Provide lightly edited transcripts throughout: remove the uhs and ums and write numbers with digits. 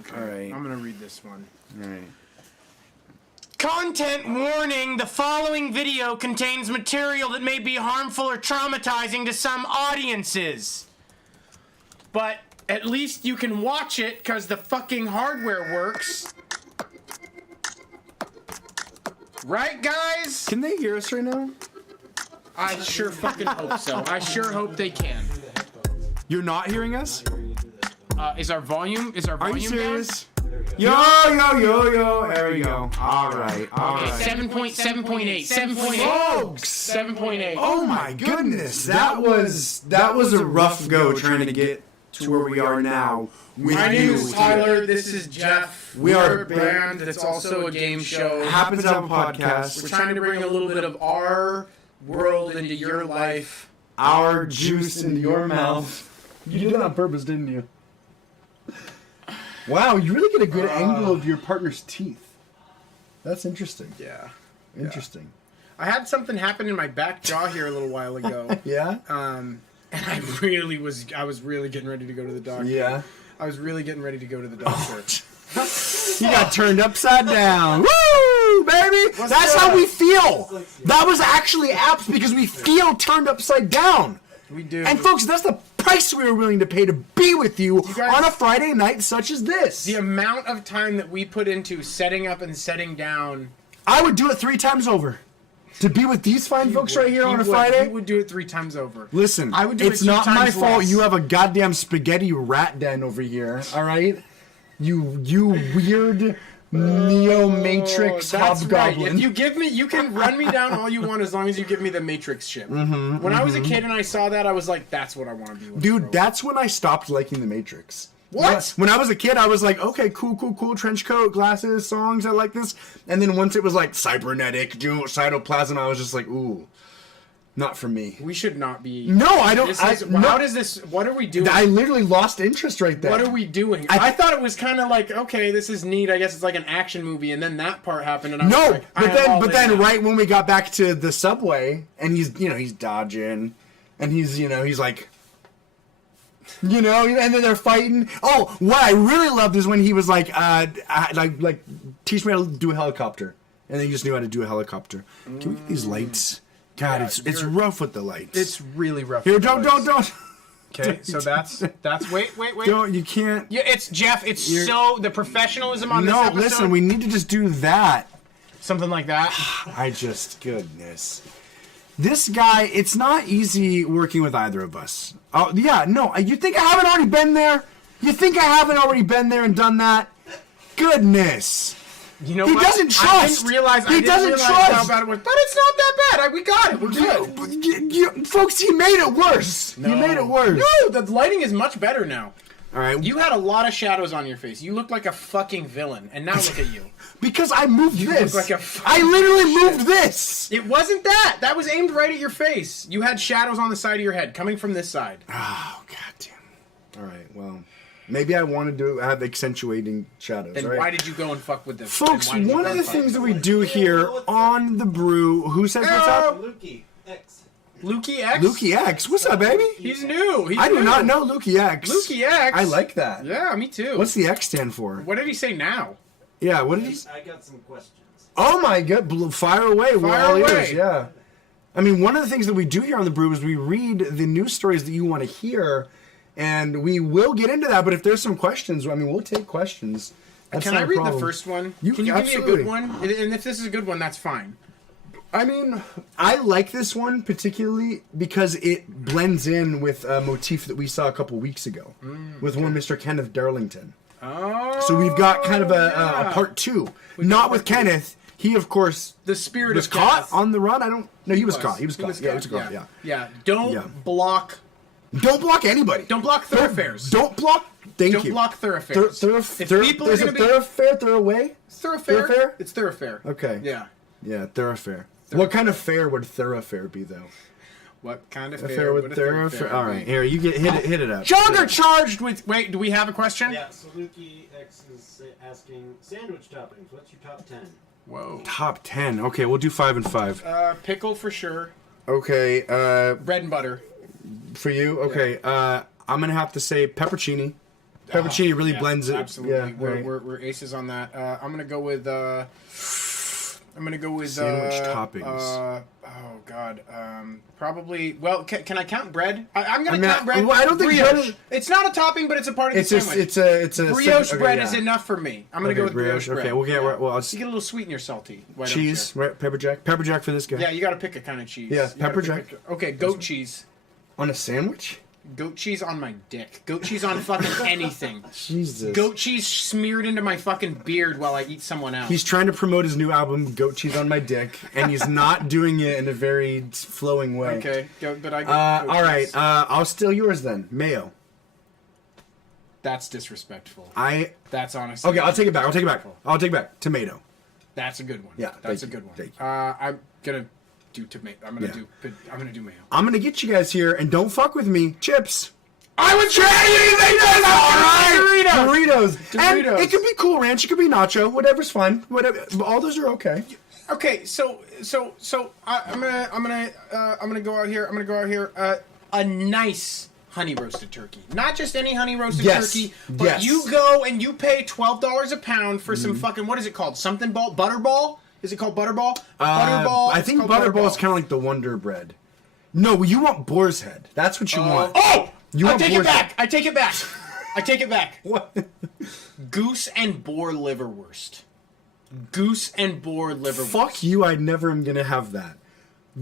Okay. All right. I'm gonna read this one. All right. Content warning, the following video contains material that may be harmful or traumatizing to some audiences. But at least you can watch it because the fucking hardware works. Right, guys? Can they hear us right now? I sure fucking hope so. I sure hope they can. You're not hearing us? Is our volume Are you down? serious? Yo. There we go. All right. Okay, 7.8. 7.8. Folks! 7.8. Oh my goodness. That was a rough go trying to get to where we are now. My name is Tyler. This is Jeff. We are a band that's also a game show. Happens to have a podcast. We're trying to bring a little bit of our world into your life. Our juice into your mouth. You did that on purpose, didn't you? Wow, you really get a good angle of your partner's teeth. That's interesting. Yeah. Interesting. I had something happen in my back jaw here a little while ago. Yeah? And I was really getting ready to go to the doctor. Yeah. I was really getting ready to go to the doctor. He got turned upside down. Woo, baby! That's how we feel. That was actually apt because we feel turned upside down. We do. And folks, that's the price we were willing to pay to be with you guys- on a Friday night such as this. The amount of time that we put into setting up and setting down. I would do it 3 times over. To be with these fine folks right here on a Friday. You would do it 3 times over. Listen, I would do it's it 2 not my times fault less. you have a goddamn spaghetti rat den over here, alright? You weird Neo-Matrix That's hobgoblin. right. If you give me, you can run me down all you want as long as you give me the Matrix shit. When I was a kid and I saw that, I was like, that's what I want to be with. Dude, bro. that's when I stopped liking the Matrix. What? When I was a kid, I was like, okay, cool, trench coat, glasses, songs, I like this. And then once it was like cybernetic, cytoplasm, I was just like, ooh, not for me. We should not be. No, I don't. How does this? What are we doing? I literally lost interest right there. What are we doing? I thought it was kind of like, okay, this is neat. I guess it's like an action movie, and then that part happened, and I was No, like, but then right when we got back to the subway, and he's dodging, and he's like, and then they're fighting. Oh, what I really loved is when he was like, teach me how to do a helicopter, and then he just knew how to do a helicopter. Can we get these lights? God, it's rough with the lights. It's really rough. Here, don't. Okay, so that's wait. Don't, you can't. Yeah, it's Jeff. It's so the professionalism on this No, episode. listen, we need to just do that. Something like that. Goodness. This guy, it's not easy working with either of us. Oh, yeah, no, you think I haven't already been there? You think I haven't already been there and done that? Goodness. You know He what? doesn't trust. I didn't realize trust. how bad it was, but it's not that bad. We got it. We're good. Folks, he made it worse. No. He made it worse. No, the lighting is much better now. All right. You had a lot of shadows on your face. You looked like a fucking villain, and now look at you. Because I moved this. look like a I literally moved this. It wasn't that. That was aimed right at your face. You had shadows on the side of your head, coming from this side. Oh, goddamn. All right, well, maybe I wanted to have accentuating shadows, Then right? why did you go and fuck with this? Folks, one of the things that we do here on the Brew, who says what's up? Lukey X. Lukey X? Lukey X. What's up, baby? He's new. I do not know Lukey X. Lukey X? I like that. Yeah, me too. What's the X stand for? What did he say now? Yeah, what did he... I got some questions. Oh my god, fire away. We're Fire all away. ears, yeah. I mean, one of the things that we do here on the Brew is we read the news stories that you want to hear, and we will get into that, but if there's some questions, I mean, we'll take questions. That's Can not I a read problem. the first one? You- Can you give absolutely. me a good one? And if this is a good one, that's fine. I mean, I like this one particularly because it blends in with a motif that we saw a couple weeks ago with one Mr. Kenneth Darlington. Oh. So we've got kind of a part 2. Not with Kenneth. He, of course, The spirit was of caught Kenneth. on the run. No, he was caught. He was caught. Yeah, he was caught. Yeah. Yeah. Don't Yeah. block. Don't block anybody. Don't block thoroughfares. Don't block. Thank Don't you. block thoroughfares. If people are there's a gonna be thoroughfare, thoroughway. thoroughfare, thoroughfare? it's thoroughfare. Okay. Yeah. Yeah, thoroughfare. What kind of fair would thoroughfare be, though? What kind of A fair fair would with a thoroughfare. All right, be? here you get hit it up. Jogger charged with. Wait, do we have a question? Yeah, so Lukey X is asking sandwich toppings. What's your top 10? Whoa. Top 10. Okay, we'll do 5 and 5. Pickle for sure. Okay, Bread and butter. for you. Okay, I'm gonna have to say peppercini. Pepperoncini really Yeah, blends it. Absolutely, Yeah, right. we're aces on that. I'm gonna go with. Sandwich toppings. Oh God. Probably. Well, can I count bread? I'm gonna I mean, count bread. well, I don't think brioche. bread- It's not a topping, but it's a part of It's the a, sandwich. it's a Brioche okay, bread yeah. is enough for me. I'm gonna go with brioche bread. Okay, we'll get Yeah. well. I'll You get a little sweet in your salty. Why don't cheese, you? right? Pepper jack for this guy. Yeah, you gotta pick a kind of cheese. Yeah, You gotta pepper pick jack. Okay, goat cheese. On a sandwich. Goat cheese on my dick. Goat cheese on fucking anything. Jesus. Goat cheese smeared into my fucking beard while I eat someone else. He's trying to promote his new album, Goat Cheese on My Dick, and he's not doing it in a very flowing way. Okay, but I. Goat All right. cheese. I'll steal yours then. Mayo. That's disrespectful. Okay, That's honestly. I'll take it back. I'll take it back. Tomato. That's a good one. Yeah, that's a thank you, good one. thank you. I'm gonna do tomato. I'm gonna Yeah. do mayo. I'm gonna get you guys here, and don't fuck with me. Chips. I would say Doritos. And Doritos. it could be Cool Ranch. It could be Nacho. Whatever's fun. Whatever. All those are okay. Okay, so I'm gonna go out here. A nice honey roasted turkey, not just any honey roasted Yes. turkey, but Yes. you go and you pay $12 a pound for some fucking, what is it called? Something ball, butterball? Is it called butterball? Butterball. I It's think called Butterball is kind of like the Wonder Bread. No, you want Boar's Head. That's what you want. Oh! You I want take it Boar's back. Head. I take it back. I take it back. What? Goose and boar liverwurst. Goose and boar liverwurst. Fuck you, I never am gonna have that.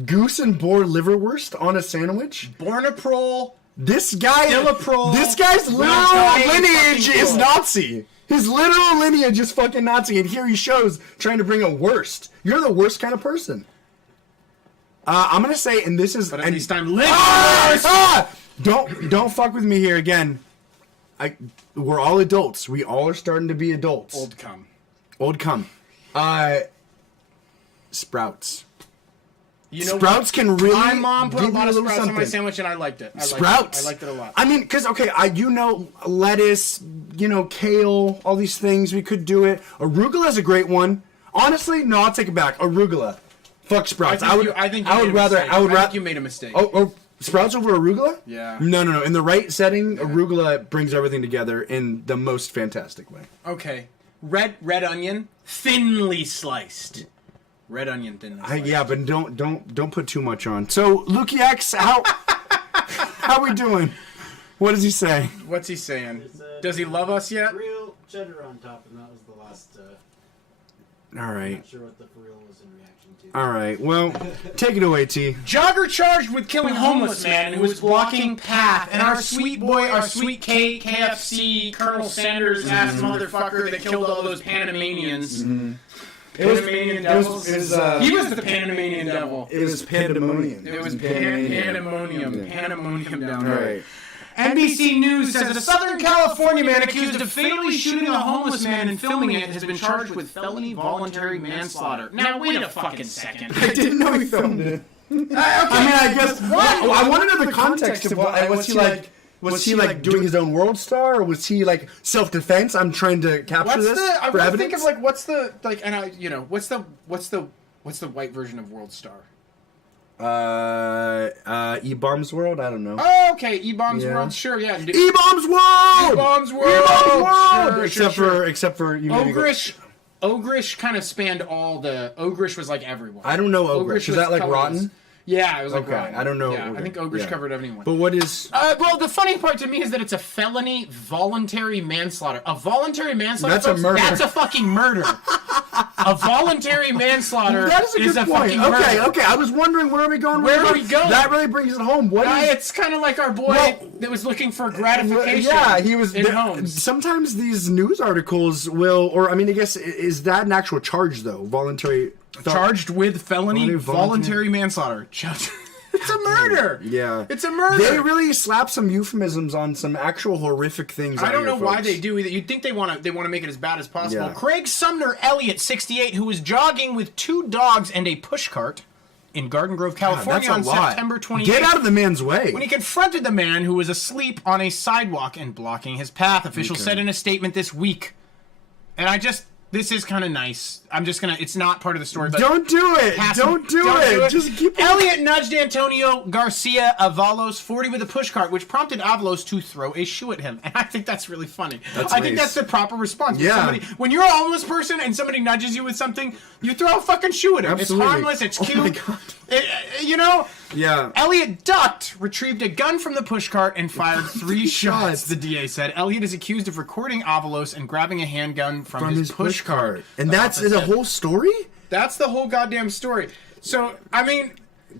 Goose and boar liverwurst on a sandwich? Bornaprol. This guy, Dillapro. this guy's literal Not lineage fucking is cool. Nazi. His literal lineage is fucking Nazi, and here he shows trying to bring a worst. You're the worst kind of person. I'm gonna say, and this is, But at and least I'm living. Don't fuck with me here again. We're all adults. We all are starting to be adults. Old cum. Sprouts. You know Sprouts what? can really. My mom put a give you lot of little sprouts on my something. sandwich, and I liked it. Sprouts. I liked it a lot. I mean, because okay, lettuce, kale, all these things. We could do it. Arugula is a great one. Honestly, no, I'll take it back. Arugula. Fuck sprouts. I would rather. You made a mistake. Oh, sprouts over arugula? Yeah. No. In the right setting, arugula brings everything together in the most fantastic way. Okay. Red onion, thinly sliced. Red onion, thinly sliced. Yeah, but don't put too much on. So, Lukey X, how we doing? What does he say? What's he saying? Does he love us yet? Real cheddar on top, and that was the last. All right. Not sure what the real was in reaction to. All right. Well, take it away, T. Jogger charged with killing homeless man who was blocking path, and our sweet boy, our sweet KFC Colonel Sanders ass motherfucker that killed all those Panamanians. Panamanian devils. He was the Panamanian devil. It was pandemonium. It was pandemonium. Pandemonium down All there. right. NBC News says a Southern California man accused of fatally shooting a homeless man and filming it has been charged with felony voluntary manslaughter. Now wait a fucking second. I didn't know he filmed it. I mean, I guess. I want to know the context of what. Was he like? Was he like doing his own world star, or was he like self-defense? I'm trying to capture this I for really evidence. think of like what's the like, and what's the white version of World Star? E-Bombs World? I don't know. Oh, okay, E-Bombs Yeah. World, sure, yeah. E-Bombs World! E-Bombs World! E-Bombs World! Sure. Except for you. maybe go- Ogrish kind of spanned all the. Ogrish was like everyone. I don't know Ogrish. Is was that like colorless. Rotten? Yeah, it was like Okay, Rotten. I don't know Yeah, Ogrish. I think Ogrish Yeah. covered everyone. But what is? Well, the funny part to me is that it's a felony voluntary manslaughter. A voluntary manslaughter. That's a folks, murder. That's a fucking murder. A voluntary manslaughter That is a good point. fucking murder. Okay. I was wondering where are we going? Where are we going? That really brings it home. What is? It's kind of like our boy that was looking for gratification. Yeah, he was. in homes. Sometimes these news articles will, or I mean, I guess is that an actual charge though? Voluntary. Charged with felony voluntary manslaughter. It's a murder. Yeah. It's a murder. They really slap some euphemisms on some actual horrific things. I out don't here, know why folks. they do either. You'd think they want to make it as bad as possible. Yeah. Craig Sumner Elliott, 68, who was jogging with 2 dogs and a pushcart in Garden Grove, California That's a on lot. September 28th. Get out of the man's way. When he confronted the man who was asleep on a sidewalk and blocking his path, officials said in a statement this week. And This is kind of nice. I'm just gonna. It's not part of the story. But Don't do it. Don't do it. Just keep. Elliot nudged Antonio Garcia Avalos 40 with a pushcart, which prompted Avalos to throw a shoe at him. And I think that's really funny. I think that's the proper response. Yeah. When you're a homeless person and somebody nudges you with something, you throw a fucking shoe at him. Absolutely. It's harmless. It's cute. Oh my God. You know. Yeah. Elliot ducked, retrieved a gun from the pushcart, and fired 3 shots, the DA said. Elliot is accused of recording Avalos and grabbing a handgun from his pushcart. And that's the whole story? That's the whole goddamn story. So, I mean...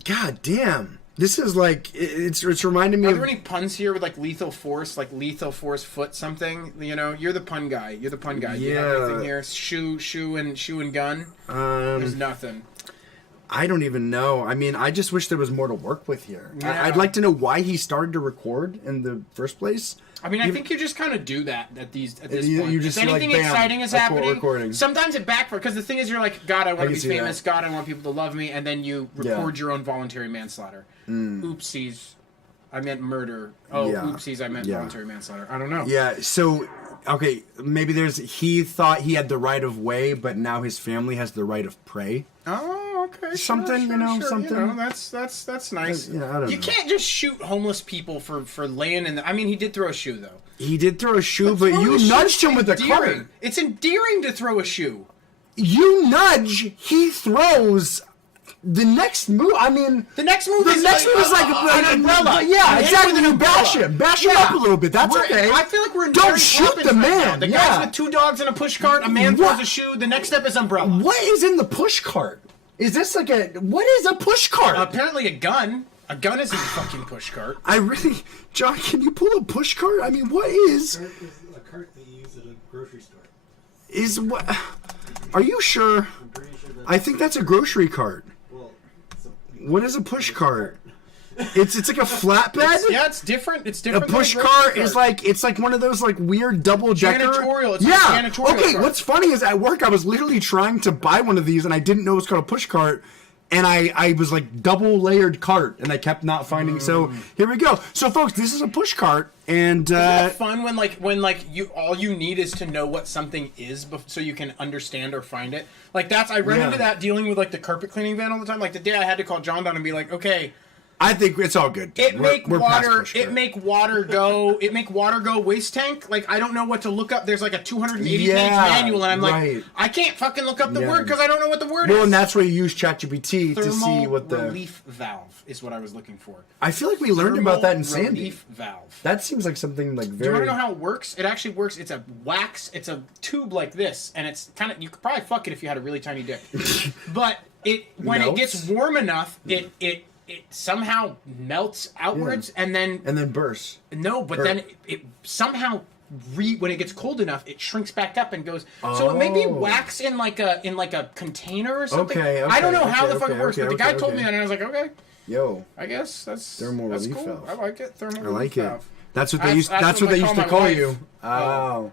God damn. This is like... It's reminding me Are of... there any puns here with, like, lethal force? Like, lethal force foot something? You know, you're the pun guy. You're the pun guy. You have anything here? Shoe and gun? There's nothing. I don't even know. I mean, I just wish there was more to work with here. Yeah. I'd like to know why he started to record in the first place. I mean, I think you just kind of do that at this point. You just if anything like, bam, exciting is that's what we're happening, recording. sometimes it backfires. Because the thing is, you're like, God, I want to be see famous. that. God, I want people to love me. And then you record your own voluntary manslaughter. Oopsies. I meant murder. Oh, oopsies, I meant voluntary manslaughter. I don't know. Yeah, so... Okay, maybe he thought he had the right of way, but now his family has the right of prey. Oh, okay. Something, something. You know, that's nice. Yeah, I don't know. Can't just shoot homeless people for laying in the... I mean, he did throw a shoe, though. He did throw a shoe, but you nudged him with a cart. It's endearing to throw a shoe. You nudge, he throws... The next move, I mean... The next move is like an umbrella. Yeah, exactly. With an You bash him. Bash him up a little bit. That's okay. I feel like we're in Don't Mary shoot Poppins the right man. now. The guy's with 2 dogs and a push cart. A man throws a shoe. The next step is umbrella. What is in the push cart? Is this like a... What is a push cart? Apparently a gun. A gun is in the fucking push cart. John, can you pull a push cart? I mean, what is... A cart that you use at a grocery store. Is what... Are you sure? I'm pretty sure that's... I think that's a grocery cart. What is a push cart? It's like a flatbed. It's different. It's different. A push cart is like it's like one of those like weird double decker. Janitorial. It's yeah. like a janitorial Okay. cart. What's funny is at work I was literally trying to buy one of these and I didn't know it was called a push cart. And I was like double layered cart and I kept not finding. So here we go. So folks, this is a push cart and Isn't that fun when you all you need is to know what something is so you can understand or find it. Like I run into that dealing with like the carpet cleaning van all the time. Like the day I had to call John down and be like, okay, I think it's all good. We're past push cart. It make water go waste tank. Like I don't know what to look up. There's like a 280 page manual and I'm like, I can't fucking look up the word because I don't know what the word is. Well, and that's where you use ChatGPT to see what the relief valve is what I was looking for. I feel like we learned about that in Sandy. Relief valve. That seems like something like very... Do you want to know how it works? It actually works. It's a it's tube like this, and it's kind of... You could probably fuck it if you had a really tiny dick. But when it gets warm enough, it somehow melts outwards, and then bursts. No, but then it somehow... when it gets cold enough, it shrinks back up and goes. So it may be wax in like a container or something. Okay, I don't know how the fuck it works, but the guy told me that, and I was like, okay. Yo, I guess that's thermal relief cool. valve. I like it. Thermal I like relief it. valve. That's what they used. That's what they used to call you. Oh.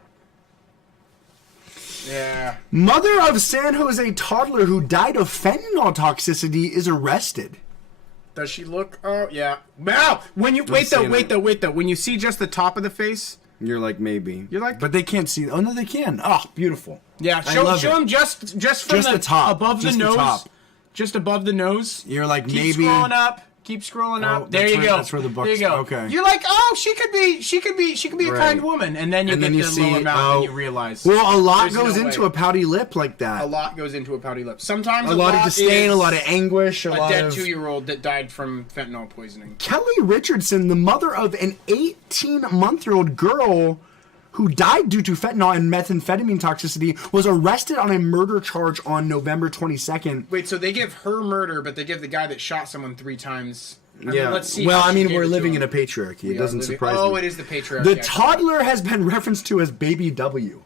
Yeah. Mother of San Jose toddler who died of fentanyl toxicity is arrested. Does she look? Oh yeah. Wow. When you wait though. When you see just the top of the face, you're like maybe. You're like, but they can't see. Oh no, they can. Oh, beautiful. Yeah. Show them just from the top, above the nose. Just above the nose. You're like keep maybe. Scrolling up. Keep scrolling up. There you go. That's where the buck's. There you go. Okay. You're like, oh, she could be a kind woman, and then you get the lower mouth, and you realize. Well, a lot goes into a pouty lip like that. A lot goes into a pouty lip. Sometimes a lot of disdain, a lot of anguish, a lot dead of 2-year-old that died from fentanyl poisoning. Kelly Richardson, the mother of an 18-month-old girl who died due to fentanyl and methamphetamine toxicity, was arrested on a murder charge on November 22nd. Wait, so they give her murder, but they give the guy that shot someone 3 times. I mean, let's see. Well, I mean, we're living in a patriarchy. It doesn't surprise me. Oh, it is the patriarchy. The toddler has been referenced to as Baby W.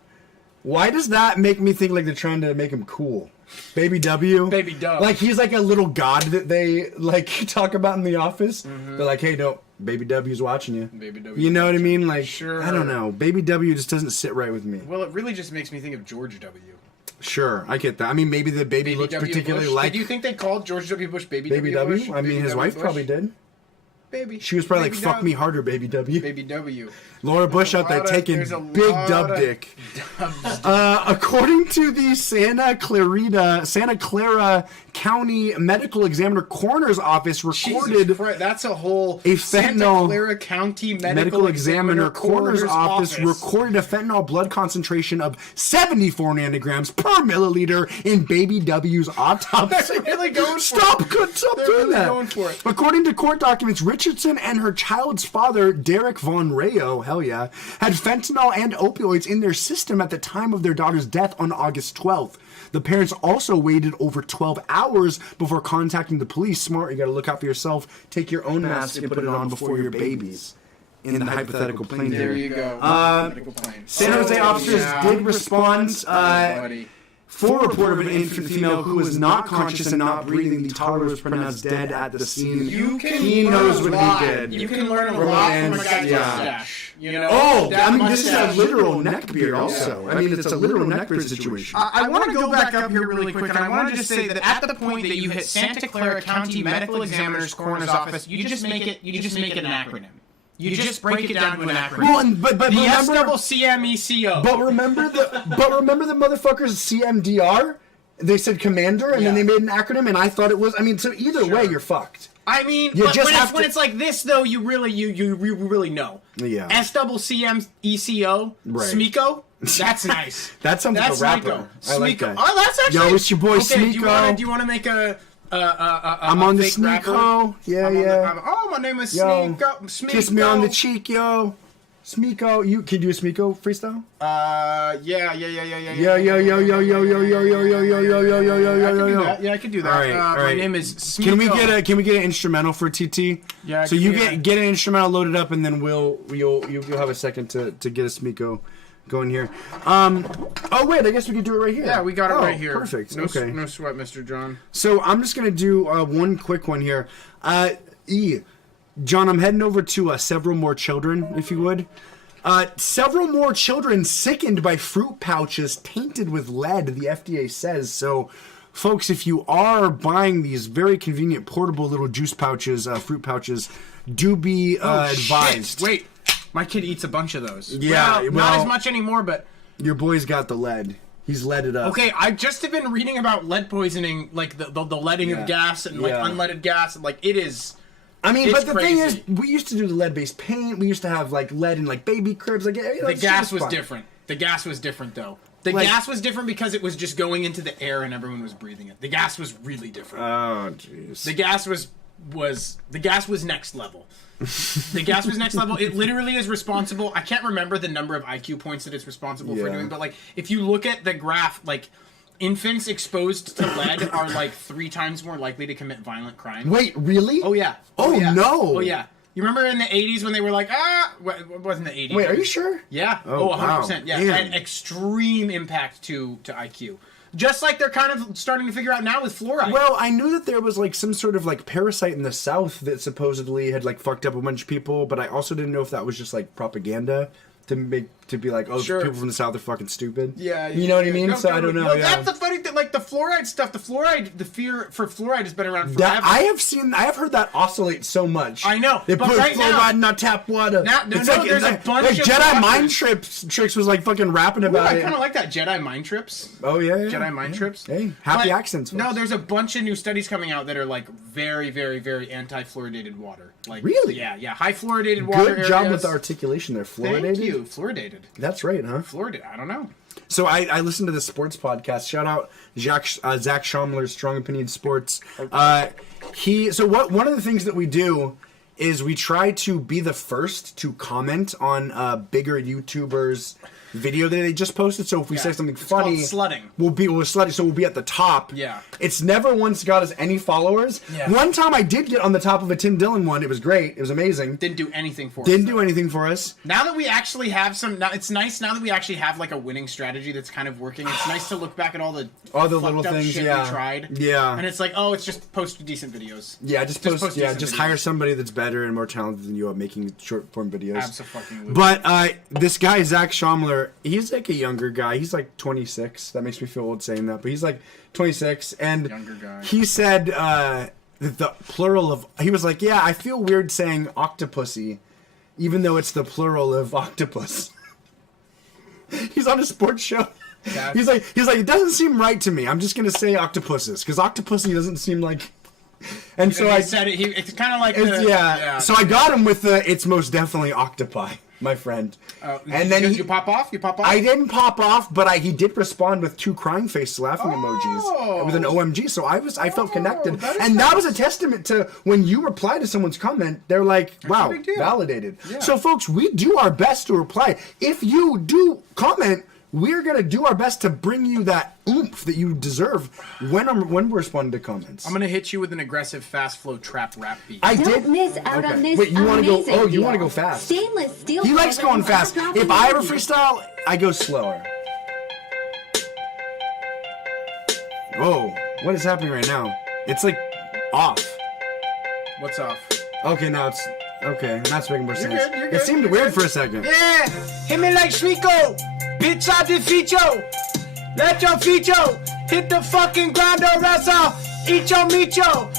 Why does that make me think like they're trying to make him cool? Baby W? Baby Dub. Like he's like a little god that they like talk about in the office. Mm-hmm. They're like, hey, no, Baby W's watching you. Baby W. You know what I mean? Like, sure. I don't know. Baby W just doesn't sit right with me. Well, it really just makes me think of George W. Sure, I get that. I mean, maybe the baby looks W. particularly Bush. like... Do you think they called George W. Bush Baby W? Bush? I mean, his wife probably did. baby. She was probably Baby like, fuck dub. me harder, baby W. Baby W. Laura Bush out there lot of- taking there's a big lot dub of dick. According to the Santa Clara County Medical Examiner Coroner's Office, recorded Jesus Christ, that's a whole a Santa fentanyl Clara County Medical Examiner Coroner's Office recorded a fentanyl blood concentration of 74 nanograms per milliliter in Baby W's autopsy. They're really going for Stop it. doing They're really that. going for it. According to court documents, Richardson and her child's father, Derek Von Rayo, hell yeah, had fentanyl and opioids in their system at the time of their daughter's death on August 12th. The parents also waited over 12 hours before contacting the police. Smart, you gotta look out for yourself. Take your own mask and put it on before your babies. In the hypothetical plane There here. you go. San Jose officers did respond for a report of an infant female who was not conscious and not breathing. The toddler was pronounced dead at the scene. He knows what he did. You can learn a lot from a guy's Yeah. mustache. You know? Oh, That I mean, this is a mustache. literal neck beard also. I mean, it's a literal neck beard situation. I want to go back up here really quick, and I want to just say that at the point that you hit Santa Clara County Medical Examiner's Coroner's Office, you just make it an acronym. You just break it down to an acronym. Well, but The remember, SCCMECO. but remember the motherfuckers CMDR. They said commander, and then they made an acronym, and I thought it was. I mean, so either way, you're fucked. I mean, You but just when, have it's, to- when it's like this, though, you really know. Yeah. SCCMECO, Right. Smeeko. That's nice. That sounds like That's a rapper. Smeeko. I like Smeeko. that. Oh, that's actually. Yo, it's your boy okay, Smeeko. Do you want to make a? I'm on the fake rapper? Smeeko. Yeah, yeah. Oh, my name is Yo, Smeeko. kiss me on the cheek, yo. Smeeko, can you do a Smeeko freestyle? Yeah. Yo, yo, yo, yo, yo, yo, yo, yo, yo, yo, yo, yo, yo, yo, yo, yo. Yeah, I can do that. All right, all My right. name is Smeeko. Can we get an instrumental for TT? Yeah, So give you me get an instrumental loaded up, and then you'll have a second to get a Smeeko going here. Oh wait, I guess we could do it right here. Yeah, we got it right here. Perfect. No, Okay. no sweat, Mr. John. So I'm just gonna do one quick one here. John, I'm heading over to several more children, if you would. Several more children sickened by fruit pouches tainted with lead, the FDA says. So, folks, if you are buying these very convenient portable little juice pouches, fruit pouches, do be advised. Shit. Wait, my kid eats a bunch of those. Yeah, well, not well- as much anymore, but Your boy's got the lead. He's leaded up. okay. I just have been reading about lead poisoning, like the leading Yeah. of gas and like Yeah. unleaded gas, and like it is. I mean, It's but the thing is, crazy. we used to do the lead-based paint. We used to have like lead in like baby cribs. Like The gas was different. The gas was different, though. The Like- gas was different because it was just going into the air and everyone was breathing it. The gas was really different. Oh, jeez. The gas was next level. The gas was next level. It literally is responsible. I can't remember the number of IQ points that it's responsible for Yeah. doing, but like if you look at the graph, like infants exposed to lead are like 3 times more likely to commit violent crime. Wait, really? Oh yeah. Oh, yeah. no. Oh yeah. You remember in the 80s when they were like, it wasn't the 80s. Wait, are you sure? Yeah. Oh, 100%. wow. Yeah. Damn. An extreme impact to IQ. Just like they're kind of starting to figure out now with fluoride. Well, I knew that there was like some sort of like parasite in the South that supposedly had like fucked up a bunch of people, but I also didn't know if that was just like propaganda to be like, oh, Sure. people from the South are fucking stupid. Yeah, You know what I mean? No, So I don't know. No, yeah. that's the funny thing. Like the fluoride stuff, the fear for fluoride has been around forever. That I have heard that oscillate so much. I know, They but put right fluoride now- in our tap water. Now- no, no, there's a bunch like of Jedi rappers. mind tricks was like fucking rapping Ooh, about I it. kind of like that Jedi mind trips. Oh yeah, yeah. Jedi mind trips. Hey, happy But, accents. No, folks. there's a bunch of new studies coming out that are like very, very, very anti-fluoridated water. Like Really? Yeah. High fluoridated water. Good job areas. with the articulation there. Fluoridated. Thank you. Fluoridated. That's right, huh? Fluoridated. I don't know. So I listened to the sports podcast. Shout out Zach Schomler's Strong Opinion Sports. One of the things that we do is we try to be the first to comment on bigger YouTubers' video that they just posted. So if we say something It's funny, called slutting. we'll slutty. So we'll be at the top. Yeah. It's never once got us any followers. Yeah. One time I did get on the top of a Tim Dillon one. It was great. It was amazing. Didn't do anything for us. Didn't do anything for us. Now that we actually have it's nice now that we actually have like a winning strategy that's kind of working. It's nice to look back at all the little fucked up things, shit yeah. we tried. Yeah. And it's like, oh, it's just post decent videos. Yeah, just post post. decent Just videos. hire somebody that's better and more talented than you at making short form videos. Absolutely. But this guy Zach Schomler, he's like a younger guy. He's like 26. That makes me feel old saying that, but he's like 26, and Younger guy. he said the plural of. He was like, yeah, I feel weird saying octopussy, even though it's the plural of octopus. He's on a sports show. He's like, it doesn't seem right to me. I'm just gonna say octopuses because octopussy doesn't seem like. And so he I said it. It's kind of like So I got him with the. It's most definitely octopi, my friend. And then you pop off. You pop off. I didn't pop off, but he did respond with 2 crying face laughing emojis with an OMG. So I felt connected, and that was a testament to when you reply to someone's comment, they're like, "Wow, validated." Yeah. So, folks, we do our best to reply. If you do comment, we're gonna do our best to bring you that oomph that you deserve when we're responding to comments. I'm gonna hit you with an aggressive fast flow trap rap beat. I Don't did. miss out on this. Wait, you want to go? Oh, you deal. want to go fast? Stainless steel. He likes going fast. If I ever freestyle, I go slower. Whoa, what is happening right now? It's like off. What's off? Okay, now it's okay. That's making more sense. good, you're It good, seemed you're weird good. for a second. Yeah, hit me like Sweeko. Bitch, I defeat you. Let your feet yo. Hit the fucking ground or else I'll eat your meat yo.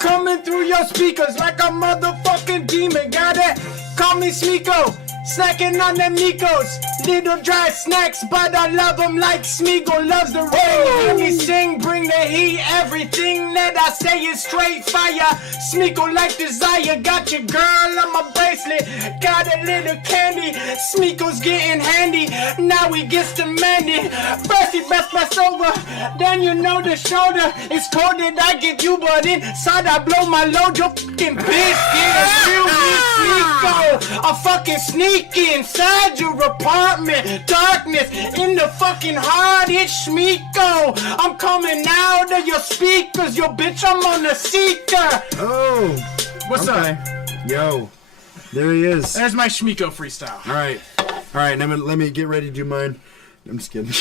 Coming through your speakers like a motherfucking demon. Got it? Call me Smeeko. Snacking on them Nikos. Little dry snacks, but I love them like Smeagol loves the rain. Hear me sing, bring the heat. Everything that I say is straight fire. Smeagol like desire. Got your girl on my bracelet. Got a little candy. Smeagol's getting handy. Now he gets demanded. First he best over. Then you know the shoulder is cold that I give you, but inside I blow my load. Your fucking bitch get real with Smeagol. I fucking sneak inside your apartment. Darkness in the fucking heart. It's Smeeko. I'm coming out of your speakers. Yo, bitch, I'm on the seeker. Oh, What's up? Yo, there he is. There's my Shmiko freestyle. All right. Now let me get ready to do mine. I'm just kidding.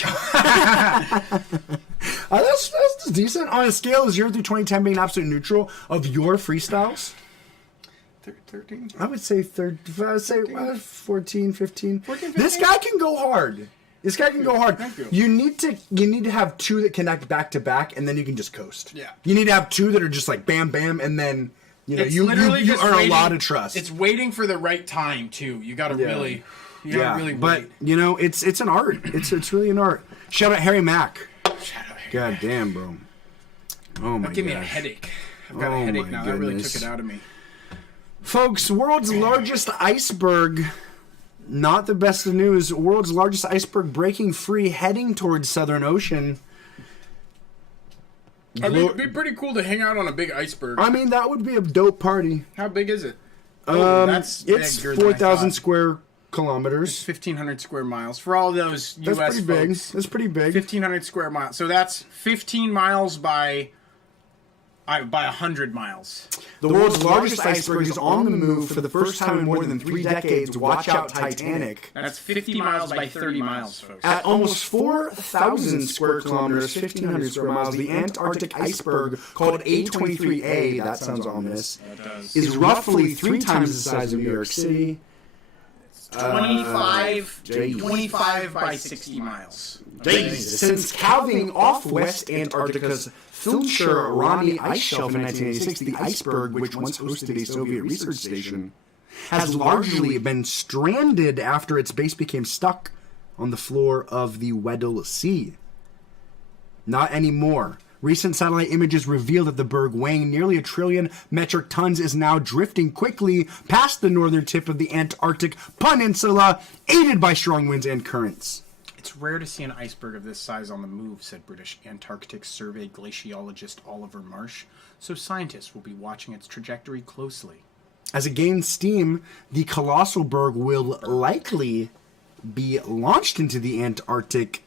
That's decent. On a scale of 0 through 20, 10 being absolute neutral of your freestyles. 13? I would say 14, 15. This guy can go hard. Thank you. You need to have 2 that connect back to back, and then you can just coast. Yeah. You need to have 2 that are just like bam, bam, and then It's you literally just earn waiting, a lot of trust. It's waiting for the right time too. You gotta really but wait. it's an art. It's really an art. Shout out Harry Mack. Shout out here. God damn, bro. Oh my god. Give me a headache. I've got a Oh headache my now. That really goodness. took it out of me. Folks, world's largest iceberg. Not the best of news. World's largest iceberg breaking free, heading towards Southern Ocean. It'd be pretty cool to hang out on a big iceberg. I mean, that would be a dope party. How big is it? That's It's bigger than I 4,000 thought. square kilometers. 1,500 square miles for all those That's U.S. pretty big. folks. That's pretty big. 1,500 square miles. So that's 15 miles by 100 miles. The world's largest iceberg is on the move for the first time in more than 3 decades. Watch out, Titanic. That's 50 miles by 30 miles, folks. At almost 4,000 square kilometers, 1,500 square miles, the Antarctic iceberg, called A23A, that sounds ominous, is roughly 3 times the size of New York City. 25 by 60 miles. Since calving off West Antarctica's Filcher-Rani ice shelf in 1986, the iceberg, which once hosted a Soviet research station, has largely been stranded after its base became stuck on the floor of the Weddell Sea. Not anymore. Recent satellite images reveal that the berg, weighing nearly 1 trillion metric tons, is now drifting quickly past the northern tip of the Antarctic Peninsula, aided by strong winds and currents. It's rare to see an iceberg of this size on the move, said British Antarctic Survey glaciologist Oliver Marsh, so scientists will be watching its trajectory closely. As it gains steam, the colossal berg will likely be launched into the Antarctic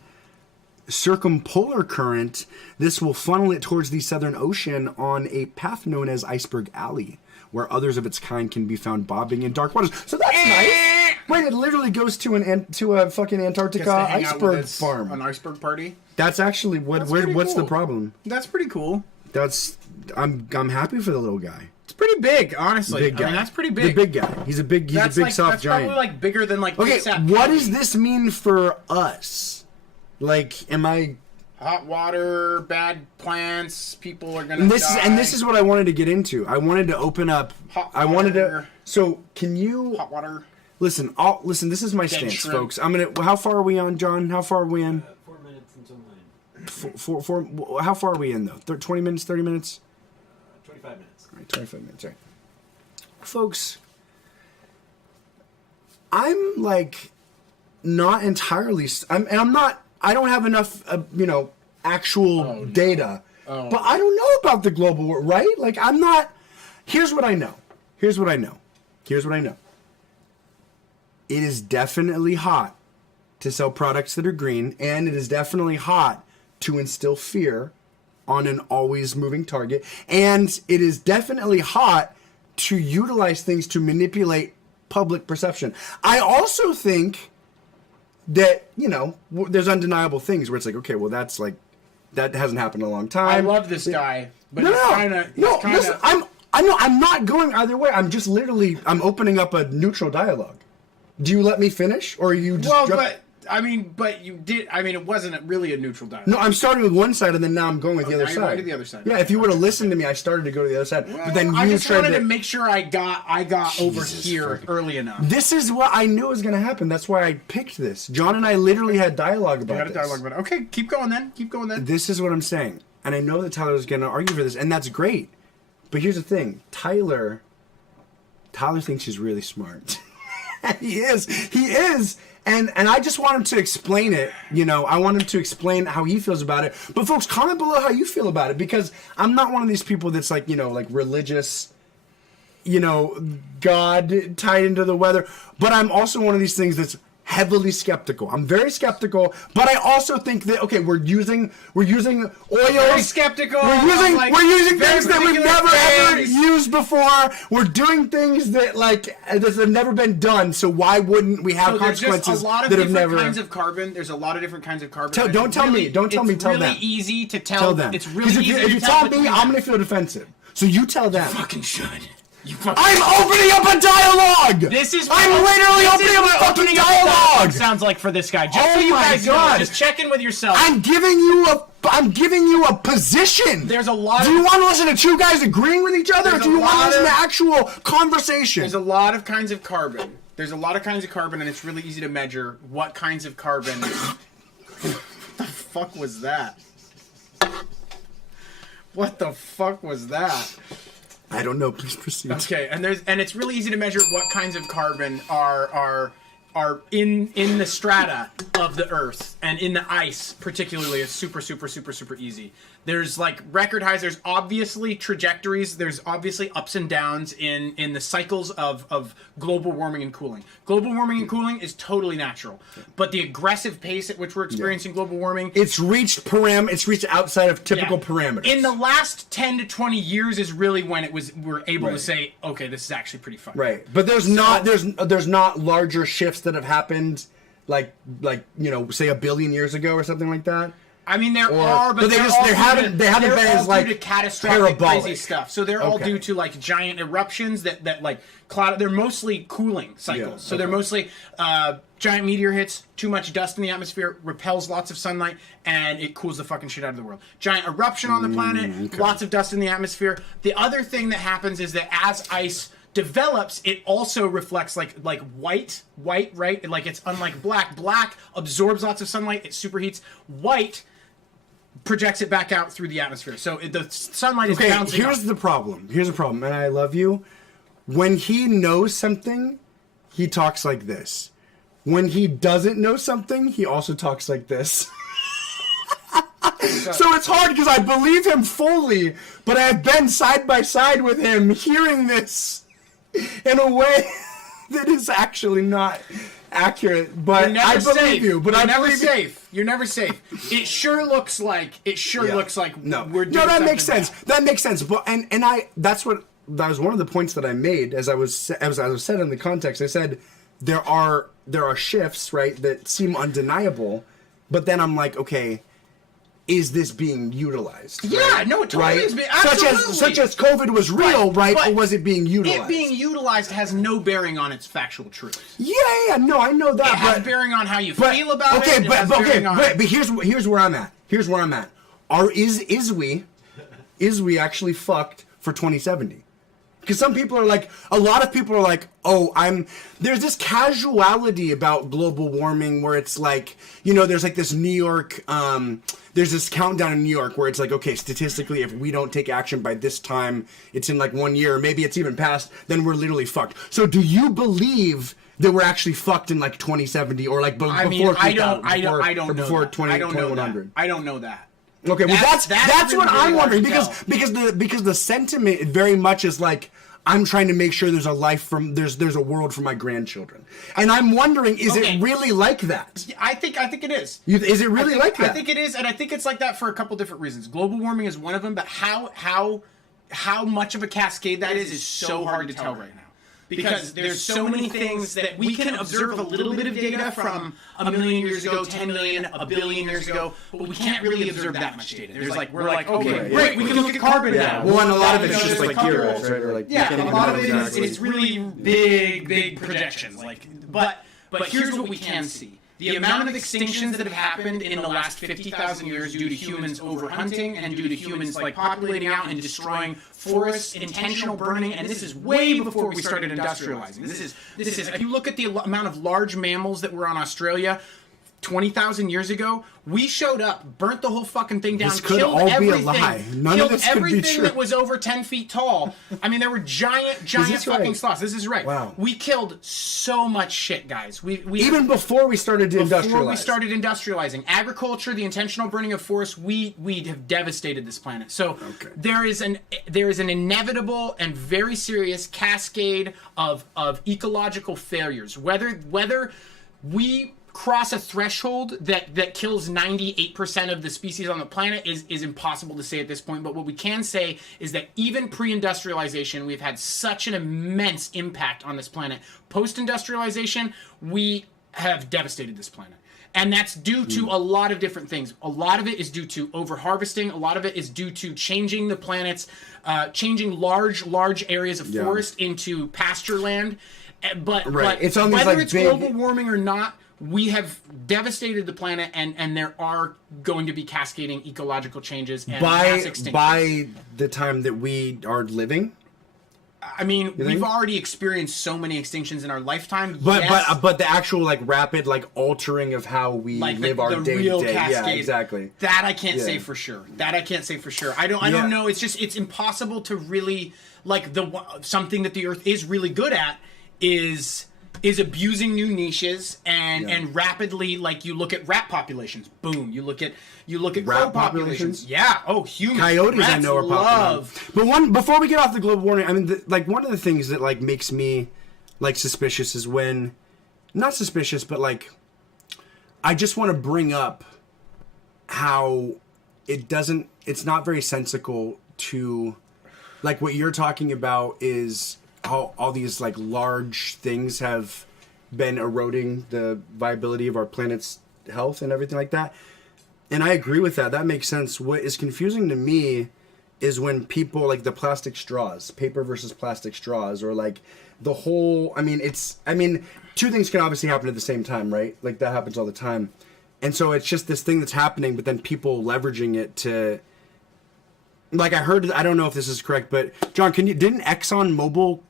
circumpolar current. This will funnel it towards the Southern Ocean on a path known as Iceberg Alley, where others of its kind can be found bobbing in dark waters. So that's nice. Wait, it literally goes to a fucking Antarctica Gets to hang out with iceberg its- farm. An iceberg party? That's actually what's pretty the cool. problem? That's pretty cool. I'm happy for the little guy. It's pretty big, honestly. Big guy. I mean, that's pretty The big. big guy. He's a big That's soft giant. probably like bigger than like Okay, Kitsap what County. does this mean for us? Like, am I Hot water, bad plants, people are gonna die. And this is what I wanted to get into. I wanted to open up. Hot I wanted to. water. So can you Hot water. listen? Listen. This is my stance, shrimp. folks. I'm gonna. How far are we on, John? How far are we in? 4 minutes until 9. How far are we in though? 20 minutes? 30 minutes? 25 minutes. All right, 25 minutes. All right, folks. I'm like not entirely. I'm not. I don't have enough, actual data. Oh. But I don't know about the global war, right? Like, I'm not. Here's what I know. Here's what I know. Here's what I know. It is definitely hot to sell products that are green, and it is definitely hot to instill fear on an always moving target. And it is definitely hot to utilize things to manipulate public perception. I also think that, there's undeniable things where it's like, okay, well, that's like, that hasn't happened in a long time. I love this guy, but Listen, I'm not going either way. I'm just literally, I'm opening up a neutral dialogue. Do you let me finish, or are you just? Well, but you did. I mean, it wasn't really a neutral dialogue. No, I'm starting with one side, and then now I'm going with the other now you're side. going to the other side. Yeah, if you would have listened to me, I started to go to the other side, but then I you just tried wanted to make sure I got over here early enough. This is what I knew was going to happen. That's why I picked this. John and I literally had dialogue about this. Okay, keep going then. This is what I'm saying, and I know that Tyler's going to argue for this, and that's great. But here's the thing, Tyler thinks he's really smart. He is. And I just want him to explain it, I want him to explain how he feels about it. But folks, comment below how you feel about it, because I'm not one of these people that's like, like religious, God tied into the weather. But I'm also one of these things that's heavily skeptical. I'm very skeptical, but I also think that we're using oils. Very skeptical. We're using things that we've never ever things. used before. We're doing things that that have never been done. So why wouldn't we have consequences There's a lot of that have different never? kinds of carbon. There's a lot of different kinds of carbon. Don't tell me. Tell them. It's really easy to tell. Tell them. It's really easy if you to tell tell me, I'm gonna feel defensive. So you tell them. fucking should. I'm opening up a dialogue. This is I'm literally opening up a fucking dialogue. Sounds like for this guy. Just Oh so you my guys God. know, just check in with yourself. I'm giving you a position. There's a lot. Do you want to listen to two guys agreeing with each other, or There's do a you want to lot listen of- to actual conversation? There's a lot of kinds of carbon. And it's really easy to measure what kinds of carbon. What the fuck was that? What the fuck was that? I don't know. Please proceed. Okay, and it's really easy to measure what kinds of carbon are in the strata of the Earth and in the ice, particularly. It's super easy. There's like record highs. There's obviously trajectories. There's obviously ups and downs in the cycles of global warming and cooling. Global warming and cooling is totally natural, but the aggressive pace at which we're experiencing global warming, It's reached outside of typical parameters. in the last 10 to 20 years is really when we're able to say, okay, this is actually pretty fucking Right, but there's not larger shifts that have happened, like say 1 billion years ago or something like that. I mean, there are, but they haven't been as like due to catastrophic parabolic. crazy stuff. So they're all due to like giant eruptions that like cloud. They're mostly cooling cycles. Yeah, so they're mostly giant meteor hits, too much dust in the atmosphere, repels lots of sunlight, and it cools the fucking shit out of the world. Giant eruption on the planet, lots of dust in the atmosphere. The other thing that happens is that as ice develops, it also reflects like white, right? Like it's unlike black. Black absorbs lots of sunlight, it superheats. White projects it back out through the atmosphere. So the sunlight is bouncing here's off. the problem. And I love you. When he knows something, he talks like this. When he doesn't know something, he also talks like this. So it's hard because I believe him fully, but I've been side by side with him hearing this in a way that is actually not accurate. But I believe you. But You're I never believe safe. You're never safe. It sure looks like no. we're doing that something makes sense. bad. That makes sense. But that was one of the points that I made as I was said in the context. I said there are shifts, right, that seem undeniable, but then I'm like, okay, is this being utilized? Yeah, right? no, it totally right? is being absolutely. Such as COVID was real, right? but Or was it being utilized? It being utilized has no bearing on its factual truth. Yeah, no, I know that. It has but, bearing on how you feel about okay, it. But here's where I'm at. here's where I'm at. Is we actually fucked for 2070? Because some people are like, a lot of people are like, there's this casuality about global warming where it's like, there's like this New York, there's this countdown in New York where it's like, okay, statistically, if we don't take action by this time, it's in like 1 year, maybe it's even past, then we're literally fucked. So do you believe that we're actually fucked in like 2070 or like before 2000? I don't know before that. 2100? I don't know that. Okay, well that's what I'm wondering hard because the sentiment very much is like, I'm trying to make sure there's a life there's a world for my grandchildren, and I'm wondering, is it really like that? I think it is. Is it really like that? I think it is, and I think it's like that for a couple different reasons. Global warming is one of them, but how much of a cascade that is so hard to tell right now. Because there's so many things that we can observe a little bit of data from a million years ago, 10 million, a billion years ago, but we can't really observe that much data. We're like, okay, great, we can look at carbon now. Well, and a lot of it's just like heroes, right? Or like, yeah, a lot of it is really big projections. But here's what we can see. The amount of extinctions that have happened in the last 50,000 years due to humans overhunting and due to humans like populating out and destroying forests, intentional burning, and this is way before we started industrializing. This is if you look at the amount of large mammals that were on Australia 20,000 years ago, we showed up, burnt the whole fucking thing down, this could killed all everything, be a lie. None killed of this could be everything true. that was over 10 feet tall. I mean, there were giant this fucking right? sloths. This is right. Wow. We killed so much shit, guys. We even before we started to industrialize. Before we started industrializing, agriculture, the intentional burning of forests, we have devastated this planet. So there is an inevitable and very serious cascade of ecological failures. Whether we cross a threshold that kills 98% of the species on the planet is impossible to say at this point, but what we can say is that even pre-industrialization, we've had such an immense impact on this planet. Post-industrialization, we have devastated this planet. And that's due to a lot of different things. A lot of it is due to over-harvesting. A lot of it is due to changing the planet's, changing large areas of forest into pasture land. But It's on whether these, it's big... global warming or not, we have devastated the planet, and there are going to be cascading ecological changes and mass extinctions. By the time that we are living. I mean, we've already experienced so many extinctions in our lifetime. But the actual like rapid like altering of how we live our day to day. Yeah, exactly. That I can't say for sure. I don't know. It's impossible to really like something that the Earth is really good at is abusing new niches and rapidly, like, you look at rat populations, boom. You look at crow populations. Yeah. Oh, humans. Coyotes, Rats I know, are popular. But before we get off the global warming, I mean, one of the things that like makes me like suspicious is when, not suspicious, but like, I just want to bring up how it's not very sensical to, like, what you're talking about is how all these like large things have been eroding the viability of our planet's health and everything like that. And I agree with that. That makes sense. What is confusing to me is when people like the plastic straws, paper versus plastic straws, or like the whole, two things can obviously happen at the same time, right? Like that happens all the time. And so it's just this thing that's happening, but then people leveraging it to, like, I heard, I don't know if this is correct, but John, didn't ExxonMobil,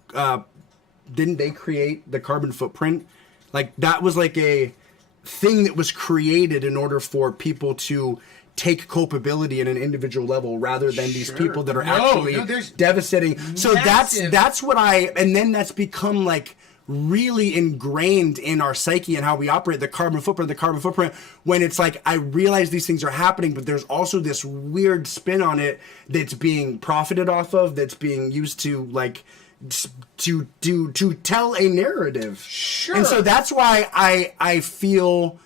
didn't they create the carbon footprint? Like, that was like a thing that was created in order for people to take culpability at an individual level rather than these people that are actually devastating. So that's what and then that's become like really ingrained in our psyche and how we operate, the carbon footprint, when it's like, I realize these things are happening, but there's also this weird spin on it that's being profited off of, that's being used to like to tell a narrative. Sure. And so that's why I feel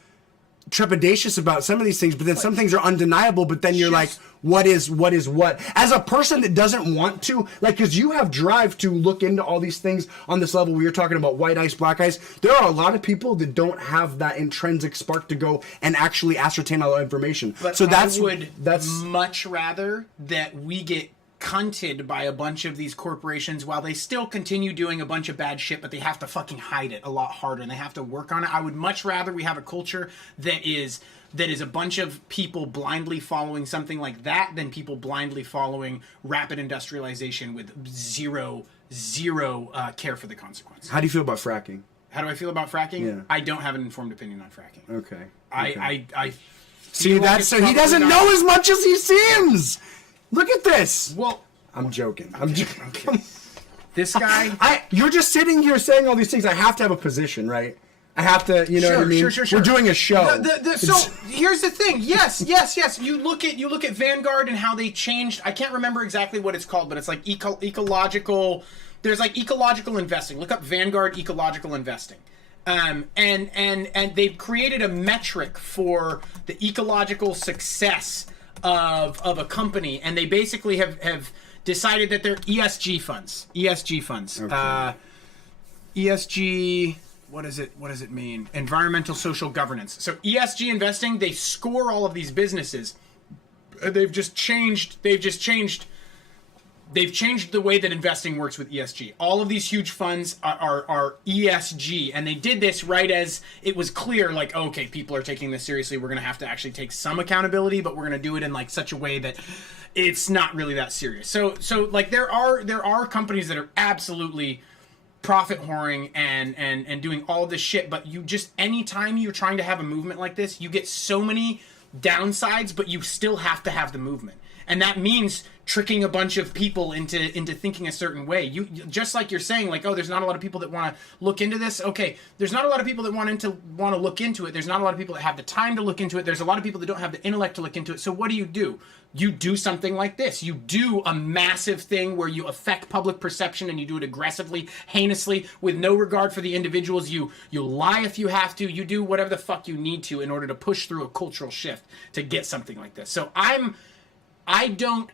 trepidatious about some of these things, but then some things are undeniable, but then you're like, what is what? As a person that doesn't want to, like, because you have drive to look into all these things on this level where you're talking about white ice, black ice, there are a lot of people that don't have that intrinsic spark to go and actually ascertain all that information. But so I would much rather that we get cunted by a bunch of these corporations while they still continue doing a bunch of bad shit, but they have to fucking hide it a lot harder and they have to work on it. I would much rather we have a culture that is a bunch of people blindly following something like that than people blindly following rapid industrialization with zero care for the consequences. How do you feel about fracking? How do I feel about fracking? Yeah. I don't have an informed opinion on fracking. Okay. I See, feel like that's it's so he probably doesn't not- know as much as he seems. Look at this. Well, I'm joking. I'm joking. okay. This guy. You're just sitting here saying all these things. I have to have a position, right? I have to, you know what I mean? Sure. We're doing a show. So here's the thing. Yes. You look at Vanguard and how they changed. I can't remember exactly what it's called, but it's like ecological. There's like ecological investing. Look up Vanguard ecological investing. And they've created a metric for the ecological success of a company, and they basically have decided that they're ESG funds. Okay. ESG. What does it mean? Environmental social governance. So ESG investing, they score all of these businesses. They've changed the way that investing works with ESG. All of these huge funds are ESG, and they did this right as it was clear, like, okay, people are taking this seriously. We're going to have to actually take some accountability, but we're going to do it in like such a way that it's not really that serious. So like there are companies that are absolutely profit whoring and doing all this shit, but you just, anytime you're trying to have a movement like this, you get so many downsides, but you still have to have the movement. And that means tricking a bunch of people into thinking a certain way. You just like you're saying, like, oh, there's not a lot of people that want to look into this. Okay, there's not a lot of people that want to look into it. There's not a lot of people that have the time to look into it. There's a lot of people that don't have the intellect to look into it. So what do? You do something like this. You do a massive thing where you affect public perception, and you do it aggressively, heinously, with no regard for the individuals. You lie if you have to. You do whatever the fuck you need to in order to push through a cultural shift to get something like this. So I don't.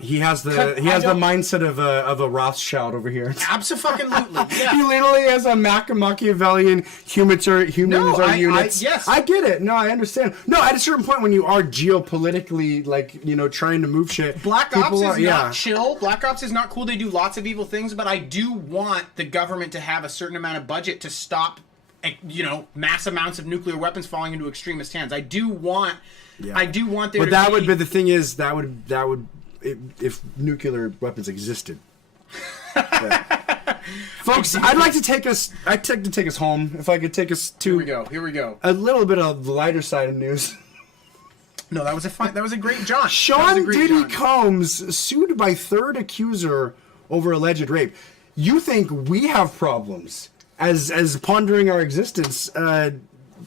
He has the mindset of a Rothschild over here. Absolutely. Yeah. He literally has a Machiavellian humans are units. Yes. I get it. No, I understand. No, at a certain point when you are geopolitically, like, you know, trying to move shit. Black Ops is not chill. Black Ops is not cool. They do lots of evil things, but I do want the government to have a certain amount of budget to stop, you know, mass amounts of nuclear weapons falling into extremist hands. I do want there but that would be the thing is that would if nuclear weapons existed. Folks, I'd like to take us home. If I could take us to Here we go. A little bit of the lighter side of news. No, that was a great John. Sean Diddy Combs sued by third accuser over alleged rape. You think we have problems as pondering our existence,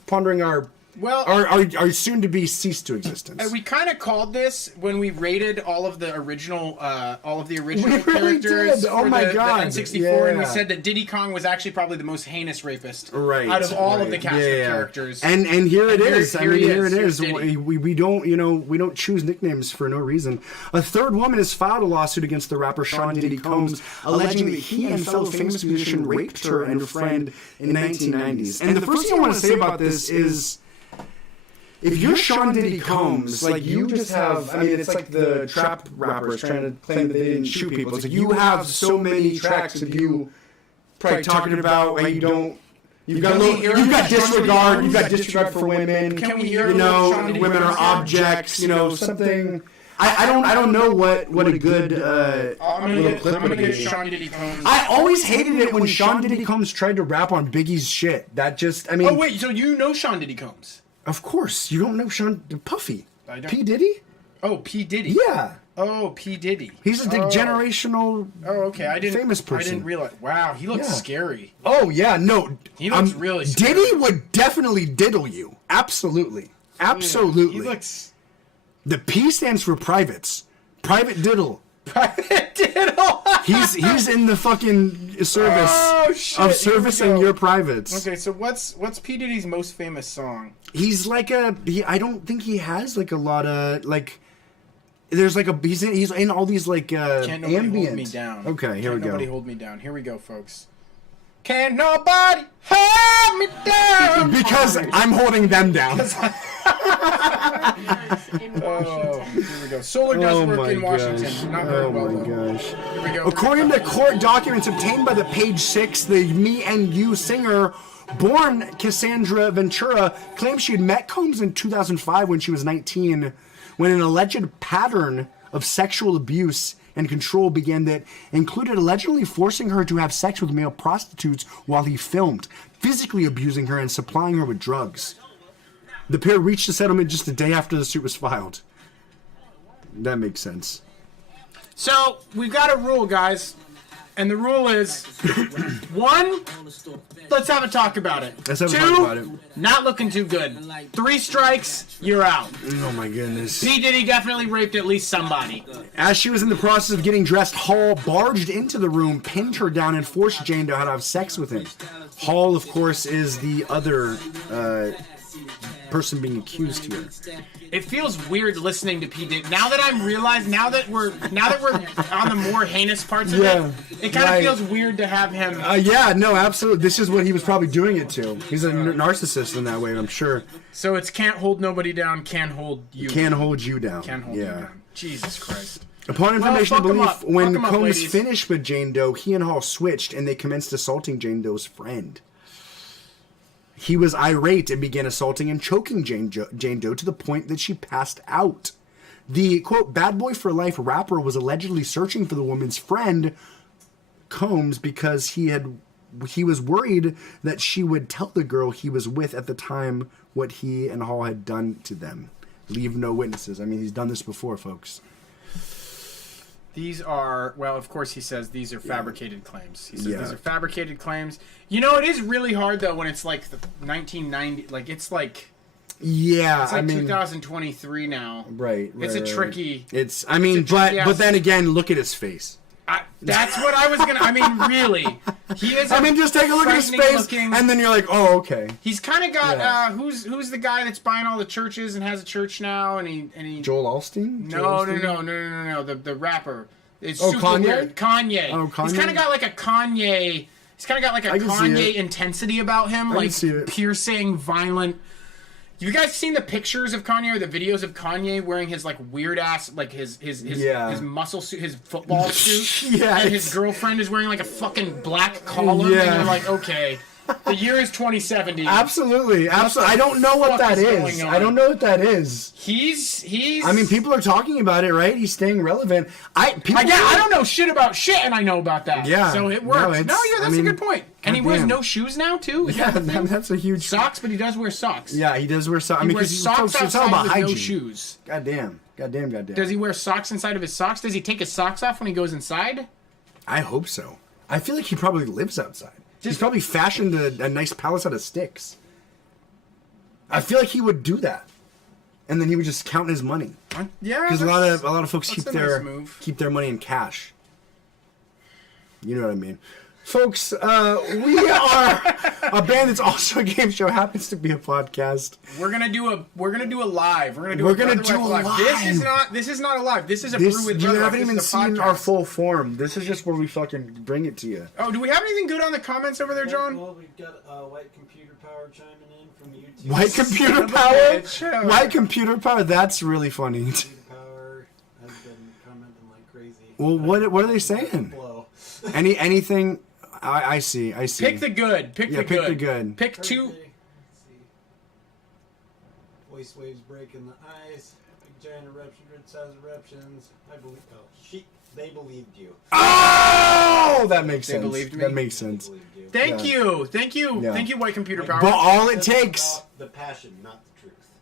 pondering our are soon to be ceased to existence. We kind of called this when we rated all of the original We really characters did. Oh for my the God. N64, and we said that Diddy Kong was actually probably the most heinous rapist out of all of the cast of characters. And here it is. Here it is. We don't choose nicknames for no reason. A third woman has filed a lawsuit against the rapper Sean Diddy Combs, alleging that he and fellow famous musician raped her and her friend in the 1990s. And the first thing I want to say about this is, if you're Sean Diddy Combs, like, you just have, I mean, it's like the trap rappers trying to claim that they didn't shoot people. It's like, you have so many tracks of you probably talking about how you don't, you've got disregard for women, Can we hear you know, Sean Diddy women are Combs? objects, you know, something. I don't know what a good little clip would be. Sean Diddy Combs. I always hated it when Sean Diddy Combs tried to rap on Biggie's shit. That just, I mean. Oh wait, so you know Sean Diddy Combs? Of course, you don't know Sean Puffy. I don't. P. Diddy? Oh, P. Diddy. Yeah. Oh, P. Diddy. He's a generational famous person. I didn't realize. Wow, he looks scary. Oh, yeah, no. He looks really scary. Diddy would definitely diddle you. Absolutely. Absolutely. He looks... The P stands for privates. Private diddle. Private diddle! He's in the fucking service of servicing your privates. Okay, so what's P. Diddy's most famous song? He's like I don't think he has like a lot of like. There's like he's in all these like Can't Nobody ambient. Hold Me Down. Okay, here we go. Nobody Hold Me Down. Here we go, folks. Can't nobody hold me down. Because I'm holding them down. In Washington. Here we go. Solar does work in Washington. Not very well, though. gosh. Here we go. According to court documents obtained by the Page Six, the Me and You singer, born Cassandra Ventura, claims she had met Combs in 2005 when she was 19, when an alleged pattern of sexual abuse and control began that included allegedly forcing her to have sex with male prostitutes while he filmed, physically abusing her and supplying her with drugs. The pair reached a settlement just a day after the suit was filed. That makes sense. So, we've got a rule, guys. And the rule is, 1, let's have a talk about it. Let's have a 2, talk about it. not looking too good. 3 strikes, you're out. Oh my goodness. P. Diddy definitely raped at least somebody. As she was in the process of getting dressed, Hall barged into the room, pinned her down, and forced Jane Doe to have sex with him. Hall, of course, is the other person being accused here. It feels weird listening to P. Diddy. Now that we're on the more heinous parts of Yeah, it kind of right. feels weird to have him. Yeah, no, absolutely. This is what he was probably doing it to. He's a narcissist in that way, I'm sure. So it's can't hold nobody down, can hold you. Can hold you down. Can hold you down. Jesus Christ. Upon information fuck of 'em belief, up. when Fuck 'em up, Combs ladies. finished with Jane Doe, he and Hall switched, and they commenced assaulting Jane Doe's friend. He was irate and began assaulting and choking Jane Doe to the point that she passed out. The, quote, bad boy for life rapper was allegedly searching for the woman's friend, Combs, because he was worried that she would tell the girl he was with at the time what he and Hall had done to them. Leave no witnesses. I mean, he's done this before, folks. These are, well, of course he says these are fabricated claims. He says Yeah. these are fabricated claims. You know, it is really hard, though, when it's like the 1990, like, it's like Yeah, I mean, 2023 now. right. It's a right. tricky... It's, I mean, it's a tricky but then again, look at his face. That's what I was going to... I mean, really. He is I mean, just take a look at his face, looking, and then you're like, oh, okay. He's kind of got, Yeah. who's the guy that's buying all the churches and has a church now, and he... Joel Osteen? No, the rapper. It's Oh, super Kanye? weird. Kanye. Oh, Kanye? He's kind of got like a Kanye. He's kind of got like a I can see Kanye it. intensity about him, I like can see it. piercing, violent. You guys seen the pictures of Kanye or the videos of Kanye wearing his like weird ass, like his muscle suit, his football suit, Yeah, and his girlfriend is wearing like a fucking black collar, Yeah. and you're like, okay, the year is 2070. Absolutely. I don't know what fuck that is is. going on? I don't know what that is. He's. I mean, people are talking about it, right? He's staying relevant. I don't know shit about shit, and I know about that. Yeah. So it No, works. it's- That's I mean, a good point. And he wears goddamn. no shoes now, too? Is Yeah, that the thing? that's a huge... Socks, but he does wear socks. Yeah, he does wear socks. I He mean, wears because socks folks, it's all outside about with hygiene. no shoes. Goddamn. Does he wear socks inside of his socks? Does he take his socks off when he goes inside? I hope so. I feel like he probably lives outside. He's probably fashioned a nice palace out of sticks. I feel like he would do that, and then he would just count his money. Yeah, Because a lot of folks keep that's a nice their move. keep their money in cash. You know what I mean, folks. We are a band that's also a game show. Happens to be a podcast. We're gonna do a live. We're gonna do We're a gonna Brotherwife do a live. This is not a live. This is a This brew with you Brotherwife. haven't This even is a seen podcast. our full form. This is just where we fucking bring it to you. Oh, do we have anything good on the comments over there, John? Well, we've got White Computer Power chiming in from YouTube. White computer Son of a power. bitch. White computer power. That's really funny. Computer Power has been commenting like crazy. Well, what are they saying? Blow. Anything? I see. Pick the good. Pick the good. Pick two. Let's see. Voice waves breaking the ice. Big giant eruption, grid size eruptions. I believe. Oh, they believed you. Oh, that makes sense. believed me? That makes They sense. believed you. Thank you, Yeah. thank you, White Computer Power. But all it It's takes. about the passion, not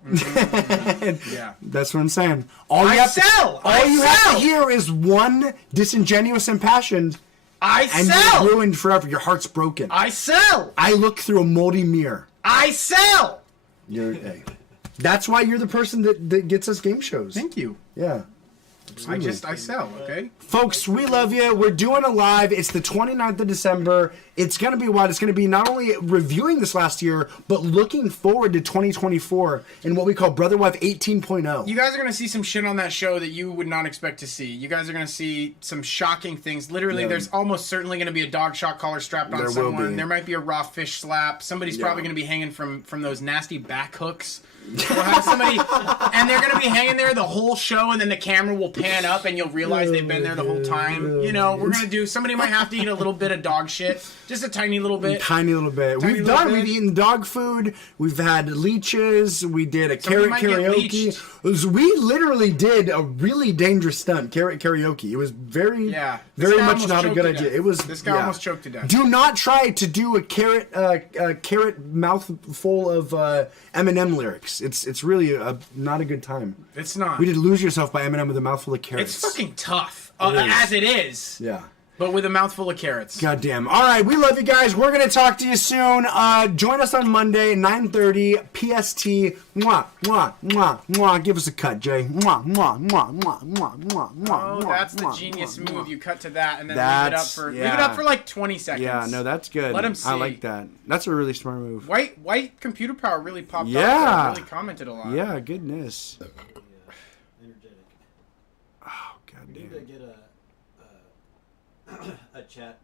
the truth. Yeah. That's what I'm saying. All I you have sell! To, all I you have sell! to hear is one disingenuous impassioned, I and sell. you're ruined forever. Your heart's broken. I sell. I look through a moldy mirror. I sell. Hey. That's why you're the person that gets us game shows. Thank you. Yeah. I sell. Okay. Folks, we love you. We're doing a live. It's the 29th of December. it's going to be what? It's going to be not only reviewing this last year, but looking forward to 2024 and what we call Brotherwife 18.0. You guys are going to see some shit on that show that you would not expect to see. You guys are going to see some shocking things. Literally, there's almost certainly going to be a dog shock collar strapped on someone. There might be a raw fish slap. Somebody's probably going to be hanging from those nasty back hooks. We'll have somebody, and they're going to be hanging there the whole show, and then the camera will pan up, and you'll realize they've been there the whole time. You know, we're going to do, somebody might have to eat a little bit of dog shit. Just a tiny little bit. Tiny little bit. We've eaten dog food. We've had leeches. We did a carrot karaoke. We literally did a really dangerous stunt, carrot karaoke. It was very much not a good idea. It was. This guy almost choked to death. Do not try to do a carrot mouthful of Eminem lyrics. It's really not a good time. It's not. We did Lose Yourself by Eminem with a mouthful of carrots. It's fucking tough. As it is. Yeah. But with a mouthful of carrots. Goddamn. All right, we love you guys. We're going to talk to you soon. Join us on Monday, 9:30 PST. Mwah, mwah, mwah, mwah. Give us a cut, Jay. Mwah, mwah, mwah, mwah, mwah, mwah, mwah. Oh, that's the genius move. You cut to that and then leave it up for like 20 seconds. Yeah, no, that's good. Let him see. I like that. That's a really smart move. White computer power really popped up. Yeah. Really commented a lot. Yeah, goodness. Energetic. Oh, goddamn. We need to get a chat